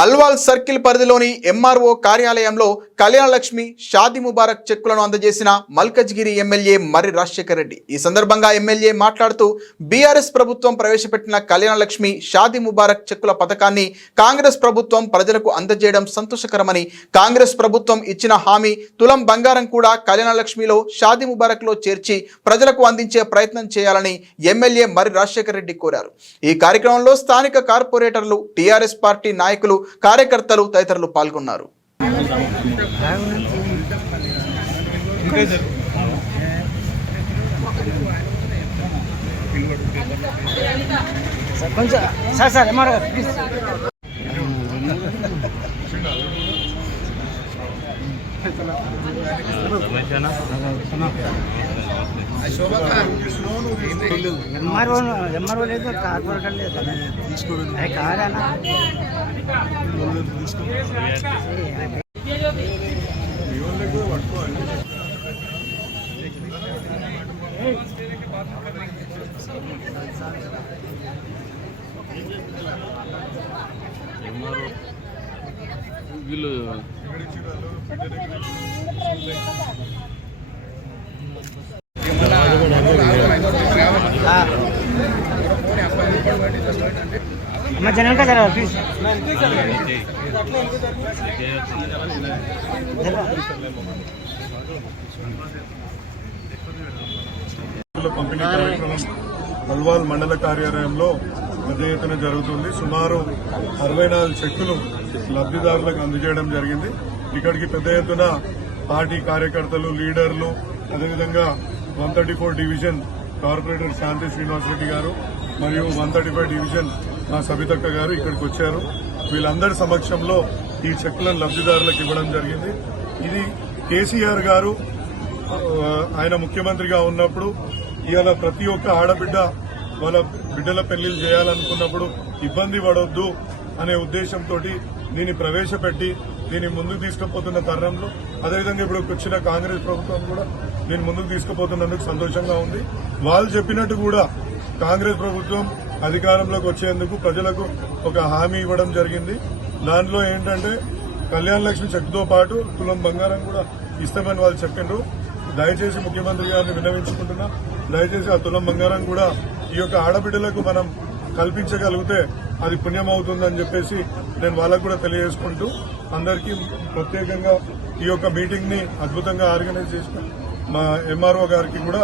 Alwal circle పరిధిలోని MRO కార్యాలయంలో కళ్యాణలక్ష్మి షాది ముబారక్ చెక్కులను అందజేసిన మల్కజ్గిరి ఎమ్మెల్యే మర్రి రాజశేఖర్ రెడ్డి. ఈ సందర్భంగా ఎమ్మెల్యే మాట్లాడుతూ బీఆర్ఎస్ ప్రభుత్వం ప్రవేశపెట్టిన కళ్యాణలక్ష్మి షాది ముబారక్ చెక్కుల పథకాన్ని కాంగ్రెస్ ప్రభుత్వం ప్రజలకు అందజేయడం సంతోషకరమని కాంగ్రెస్ ప్రభుత్వం ఇచ్చిన హామీ తులం బంగారం కూడా కళ్యాణలక్ష్మిలో షాది ముబారక్లో చేర్చి ప్రజలకు అందించే ప్రయత్నం చేయాలని ఎమ్మెల్యే మర్రి రాజశేఖర్ రెడ్డి కోరారు. ఈ కార్యక్రమంలో స్థానిక కార్పొరేటర్లు టీఆర్ఎస్ పార్టీ నాయకులు కార్యకర్తలు తదితరులు పాల్గొన్నారు. కొంచెం sir sir please MRO MRO లేదు కార్పొరేటర్ లేదు. అదే కాదన్నా. వీళ్ళు అమ్మ జనరల్గా జర ప్లీజ్ పంపిణీ కార్యక్రమం అల్వాల్ మండల కార్యాలయంలో పెద్ద ఎత్తున జరుగుతుంది. సుమారు అరవై నాలుగు చెక్కులు లబ్దిదారులకు అందజేయడం జరిగింది. ఇక్కడికి పెద్ద ఎత్తున పార్టీ కార్యకర్తలు లీడర్లు అదేవిధంగా one thirty four division corporator Shanthi Srinivasa Reddy garu మరియు వన్ థర్టీ ఫైవ్ డివిజన్ మా సబితక్క గారు ఇక్కడికి వచ్చారు. వీళ్ళందరి సమక్షంలో ఈ చెక్కులను లబ్దిదారులకు ఇవ్వడం జరిగింది. ఇది కేసీఆర్ గారు ఆయన ముఖ్యమంత్రిగా ఉన్నప్పుడు ఇవాళ ప్రతి ఒక్క ఆడబిడ్డ వాళ్ళ బిడ్డల పెళ్ళిలు చేయాలనుకున్నప్పుడు ఇబ్బంది పడొద్దు అనే ఉద్దేశంతో దీన్ని ప్రవేశపెట్టి దీన్ని ముందుకు తీసుకుపోతున్న తరుణంలో అదేవిధంగా ఇప్పుడు వచ్చిన కాంగ్రెస్ ప్రభుత్వం కూడా దీన్ని ముందుకు తీసుకుపోతున్నందుకు సంతోషంగా ఉంది. వాళ్ళు చెప్పినట్టు కూడా కాంగ్రెస్ ప్రభుత్వం అధికారంలోకి వచ్చేందుకు ప్రజలకు ఒక హామీ ఇవ్వడం జరిగింది. దాంట్లో ఏంటంటే కళ్యాణ లక్ష్మి చెక్కుతో పాటు తులం బంగారం కూడా ఇస్తామని వాళ్ళు చెప్పిండ్రు. దయచేసి ముఖ్యమంత్రి గారిని విన్నవించుకుంటున్నా దయచేసి ఆ తులం బంగారం కూడా ఈ యొక్క ఆడబిడ్డలకు మనం కల్పించగలిగితే అది పుణ్యం అవుతుందని చెప్పేసి నేను వాళ్ళకు కూడా తెలియజేసుకుంటూ అందరికీ ప్రత్యేకంగా ఈ యొక్క మీటింగ్ని అద్భుతంగా ఆర్గనైజ్ చేసిన మా ఎంఆర్ఓ గారికి కూడా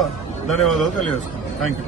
ధన్యవాదాలు తెలియజేస్తున్నాను. Thank you